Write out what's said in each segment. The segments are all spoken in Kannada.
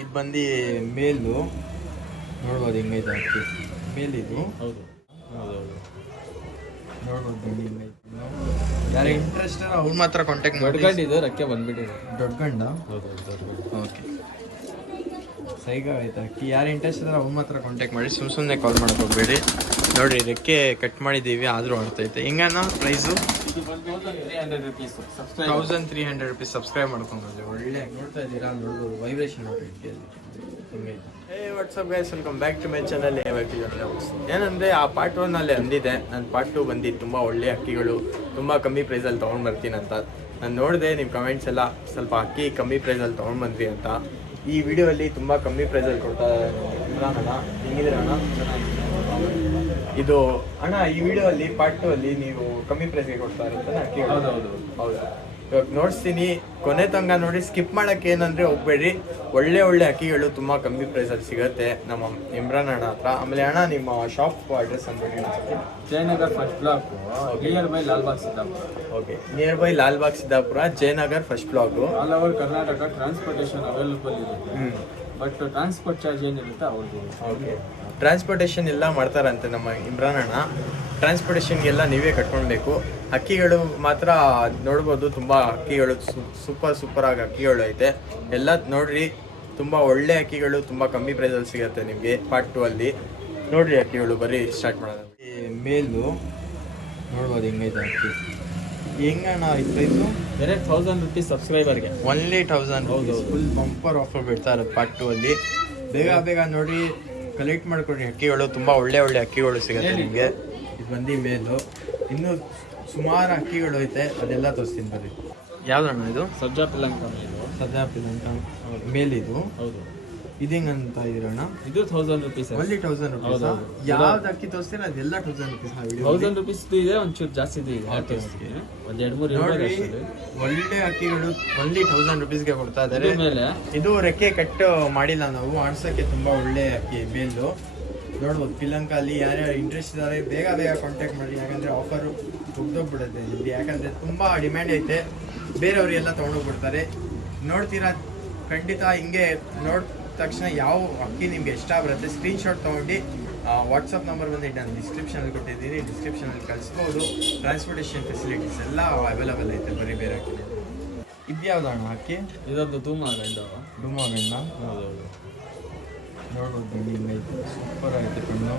ಇದು ಬಂದು ಮೇಲು ನೋಡ್ಬೋದು ಹಿಂಗೈತೆ ಅಕ್ಕಿ ಮೇಲಿದು. ಹೌದು ಹೌದೌದು ನೋಡ್ಬೋದು ಬನ್ನಿ ಹಿಂಗೈತೆ. ಯಾರು ಇಂಟ್ರೆಸ್ಟ್ ಅವ್ರು ಮಾತ್ರ ಕಾಂಟ್ಯಾಕ್ಟ್ ಮಾಡಿ. ದೊಡ್ಡ ಗಂಡು ಇದು ರೆಕ್ಕೆ ಬಂದ್ಬಿಟ್ಟಿದೆ. ದೊಡ್ಡ ಗಂಡ. ಹೌದು ದೊಡ್ಡ ಗಂಡು. ಓಕೆ ಸೈಗ ಆಯ್ತಾ ಅಕ್ಕಿ. ಯಾರು ಇಂಟ್ರೆಸ್ಟ್ ಇದ್ರೆ ಅವ್ರು ಮಾತ್ರ ಕಾಂಟ್ಯಾಕ್ಟ್ ಮಾಡಿ. ಸುಮ್ಮನೆ ಕಾಲ್ ಮಾಡಕ್ಕೆ ಹೋಗ್ಬೇಡಿ. ನೋಡಿರಿ ರೆಕ್ಕೆ ಕಟ್ ಮಾಡಿದ್ದೀವಿ ಆದರೂ ಆಡ್ತೈತೆ. ಹೆಂಗನ ಪ್ರೈಸು? ಇದು ಬಂದು 1300 rupees. 1300 rupees. ಸಬ್ಸ್ಕ್ರೈಬ್ ಮಾಡ್ಕೊಂಡ್ಬಂದ್ರೆ ಒಳ್ಳೆ ನೋಡ್ತಾ ಇದ್ದೀರಾ. ನೋಡ್ಬೋದು ವೈಬ್ರೇಷನ್ ನೋಡ್ರಿ ಹಿಂಗೈತೆ. Hey what's up guys, welcome back to my channel. ಏನಂದರೆ ಆ ಪಾರ್ಟ್ 1 ಅಲ್ಲಿ ಅಂದಿದೆ, ನಾನು ಪಾರ್ಟ್ 2 ಬಂದಿದ್ದು ತುಂಬ ಒಳ್ಳೆ ಅಕ್ಕಿಗಳು ತುಂಬ ಕಮ್ಮಿ ಪ್ರೈಸಲ್ಲಿ ತೊಗೊಂಡು ಬರ್ತೀನಿ ಅಂತ. ನಾನು ನೋಡಿದೆ ನಿಮ್ಮ ಕಮೆಂಟ್ಸ್ ಎಲ್ಲ, ಸ್ವಲ್ಪ ಅಕ್ಕಿ ಕಮ್ಮಿ ಪ್ರೈಸಲ್ಲಿ ತೊಗೊಂಡು ಬಂದ್ರಿ ಅಂತ. ಈ ವಿಡಿಯೋಲ್ಲಿ ತುಂಬ ಕಮ್ಮಿ ಪ್ರೈಸಲ್ಲಿ ಕೊಡ್ತಾ ಇಮ್ರಾನ್ ಅಣ್ಣ. ಹೆಂಗಿದ್ದೀರ ಅಣ್ಣ? ಇದು ಅಣ್ಣ ಈ ವಿಡಿಯೋ ಅಲ್ಲಿ ಪಾರ್ಟ್ 2 ಅಲ್ಲಿ ನೀವು ಕಮ್ಮಿ ಪ್ರೈಸ್ಗೆ ಕೊಡ್ತಾ ಇರುತ್ತೆ ಅಕ್ಕಿ. ಹೌದಾ? ಇವಾಗ ನೋಡ್ತೀನಿ ಕೊನೆ ತನಕ ನೋಡಿ. ಸ್ಕಿಪ್ ಮಾಡಕ್ಕೆ ಏನಂದ್ರೆ ಹೋಗ್ಬೇಡಿ. ಒಳ್ಳೆ ಅಕ್ಕಿಗಳು ತುಂಬಾ ಕಮ್ಮಿ ಪ್ರೈಸಲ್ಲಿ ಸಿಗುತ್ತೆ ನಮ್ಮ ಇಮ್ರಾನ್ ಅಣ್ಣ ಹತ್ರ. ಆಮೇಲೆ ಅಣ್ಣ ನಿಮ್ಮ ಶಾಪ್ ಅಡ್ರೆಸ್ ಅಂದ್ಬಿಡಿ. Jayanagar first block, near by Lalbagh Siddapura. Okay, near by Lalbagh Siddapura, Jayanagar first block. All over Karnataka transportation available ಇದೆ. ಬಟ್ ಟ್ರಾನ್ಸ್ಪೋರ್ಟ್ ಚಾರ್ಜ್ ಏನಿರುತ್ತೆ ಅವ್ರಿಗೆ. ಓಕೆ, ಟ್ರಾನ್ಸ್ಪೋರ್ಟೇಷನ್ ಎಲ್ಲ ಮಾಡ್ತಾರಂತೆ ನಮ್ಮ ಇಮ್ರಾನ್ ಅಣ್ಣ. ಟ್ರಾನ್ಸ್ಪೋರ್ಟೇಷನ್ಗೆಲ್ಲ ನೀವೇ ಕಟ್ಕೊಳ್ಬೇಕು. ಅಕ್ಕಿಗಳು ಮಾತ್ರ ನೋಡ್ಬೋದು, ತುಂಬ ಅಕ್ಕಿಗಳು ಸೂಪರ್ ಆಗಿ ಅಕ್ಕಿಗಳು ಐತೆ ಎಲ್ಲ ನೋಡ್ರಿ. ತುಂಬ ಒಳ್ಳೆ ಅಕ್ಕಿಗಳು ತುಂಬ ಕಮ್ಮಿ ಪ್ರೈಸಲ್ಲಿ ಸಿಗುತ್ತೆ ನಿಮಗೆ ಪಾರ್ಟ್ 2 ಅಲ್ಲಿ. ನೋಡ್ರಿ ಅಕ್ಕಿಗಳು ಬರೀ ಸ್ಟಾರ್ಟ್ ಮಾಡೋದು. ಮೇಲು ನೋಡ್ಬೋದು ಹಿಂಗೈತೆ ಅಕ್ಕಿ. ಹೆಂಗಣ್ಣ ಈ ಪ್ರೈಸು? Direct 1000 rupees ಸಬ್ಸ್ಕ್ರೈಬರ್ಗೆ. ಓನ್ಲಿ 1000. ಹೌದು, ಫುಲ್ ಬಂಪರ್ ಆಫರ್ ಬಿಡ್ತಾ ಇರೋದು ಪಾರ್ಟ್ 2 ಅಲ್ಲಿ. ಬೇಗ ನೋಡಿ, ಕಲೆಕ್ಟ್ ಮಾಡ್ಕೊಡ್ರಿ. ಅಕ್ಕಿಗಳು ತುಂಬ ಒಳ್ಳೆ ಅಕ್ಕಿಗಳು ಸಿಗುತ್ತೆ ನಿಮಗೆ. ಇದು ಬಂದು ಮೇಲು. ಇನ್ನೂ ಸುಮಾರು ಅಕ್ಕಿಗಳು ಐತೆ, ಅದೆಲ್ಲ ತೋರಿಸ್ತೀನಿ ಬರ್ರಿ. ಯಾವ್ದಣ್ಣ ಇದು? ಸಜ್ಜಾ ಪಿಲಂಕ ಮೇಲು. ಸಜ್ಜಾ ಪಿಲಂಕ ಮೇಲಿದು. ಹೌದು. ಇದು ಹೆಂಗಂತ ಇದೀರಣ್ಣ? ಇದು 1000 rupees. Only 1000 rupees. ಯಾವ್ದು ಅಕ್ಕಿ ತೋರಿಸ್ತೀರ ಅದೆಲ್ಲ 1000 rupees. 1000 rupees ಇದೆ, ಒಂಚೂರು ಜಾಸ್ತಿ ಇದೆ. ಒಂದ್ 2-3 ನೋಡಿ, ಒಳ್ಳೆ ಅಕ್ಕಿಗಳು ಓನ್ಲಿ 1000 rupeesಗೆ ಕೊಡ್ತಾ ಇದ್ದಾರೆ. ಮೇಲೆ ಇದು ರೆಕ್ಕೆ ಕಟ್ ಮಾಡಿಲ್ಲ ನಾವು, ಆಡ್ಸೋಕ್ಕೆ ತುಂಬಾ ಒಳ್ಳೆ ಅಕ್ಕಿ ಮೇಲು. ನೋಡ್ಬೋದು ಪಿಲಂಕ ಅಲ್ಲಿ. ಯಾರ್ಯಾರು ಇಂಟ್ರೆಸ್ಟ್ ಇದ್ದಾರೆ ಬೇಗ ಕಾಂಟ್ಯಾಕ್ಟ್ ಮಾಡಿ. ಯಾಕಂದ್ರೆ ಆಫರು ಮುಗ್ದೋಗ್ಬಿಡುತ್ತೆ ನಿಮಗೆ. ಯಾಕಂದ್ರೆ ತುಂಬಾ ಡಿಮ್ಯಾಂಡ್ ಐತೆ, ಬೇರೆಯವರೆಲ್ಲ ತೊಗೊಂಡೋಗ್ಬಿಡ್ತಾರೆ. ನೋಡ್ತೀರಾ ಖಂಡಿತ. ಹಿಂಗೆ ನೋಡ್ ತಕ್ಷಣ ಯಾವ ಅಕ್ಕಿ ನಿಮ್ಗೆ ಇಷ್ಟ ಬರುತ್ತೆ ಸ್ಕ್ರೀನ್ಶಾಟ್ ತೊಗೊಂಡು ವಾಟ್ಸಪ್ ನಂಬರ್ ಬಂದು ನಾನು ಡಿಸ್ಕ್ರಿಪ್ಷನಲ್ಲಿ ಕೊಟ್ಟಿದ್ದೀನಿ, ಡಿಸ್ಕ್ರಿಪ್ಷನಲ್ಲಿ ಕಳಿಸ್ಬೋದು. ಟ್ರಾನ್ಸ್ಪೋರ್ಟೇಷನ್ ಫೆಸಿಲಿಟೀಸ್ ಎಲ್ಲ ಅವೈಲೇಬಲ್ ಐತೆ. ಬರೀ ಬೇರೆ ಅಕ್ಕಿ. ಇದ್ಯಾವ್ದಣ್ಣ ಅಕ್ಕಿ? ಇದೊಂದು ಧೂಮ ಗಂಡು. ಡುಮಾಗಣ್ಣ. ಹೌದೌದು, ನೋಡ್ಬೋದು ಬನ್ನಿ ಹಿಂಗೈತೆ. ಸೂಪರ್ ಆಗುತ್ತೆ ಕಣ್ಣು.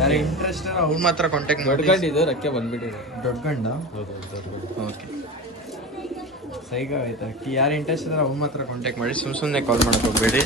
ಯಾರು ಇಂಟ್ರೆಸ್ಟ್ ಅವ್ರು ಮಾತ್ರ ಕಾಂಟ್ಯಾಕ್ಟ್ ದೊಡ್ಡ ಮಾಡಿ. ಗಂಡು ಇದು ರೆಕ್ಕೆ ಬಂದ್ಬಿಟ್ಟಿದೆ. ದೊಡ್ಡ ಗಂಡ. ಹೌದೌದು, ದೊಡ್ಡ ಗಂಡು. ಓಕೆ ಸೈಗ ಆಯ್ತಾ ಅಕ್ಕಿ. ಯಾರು ಇಂಟ್ರೆಸ್ಟ್ ಇದ್ರೆ ಅವ್ರು ಮಾತ್ರ ಕಾಂಟ್ಯಾಕ್ಟ್ ಮಾಡಿ. ಸುಮ್ಮನೆ ಕಾಲ್ ಮಾಡಕ್ಕೆ ಹೋಗ್ಬೇಡಿ.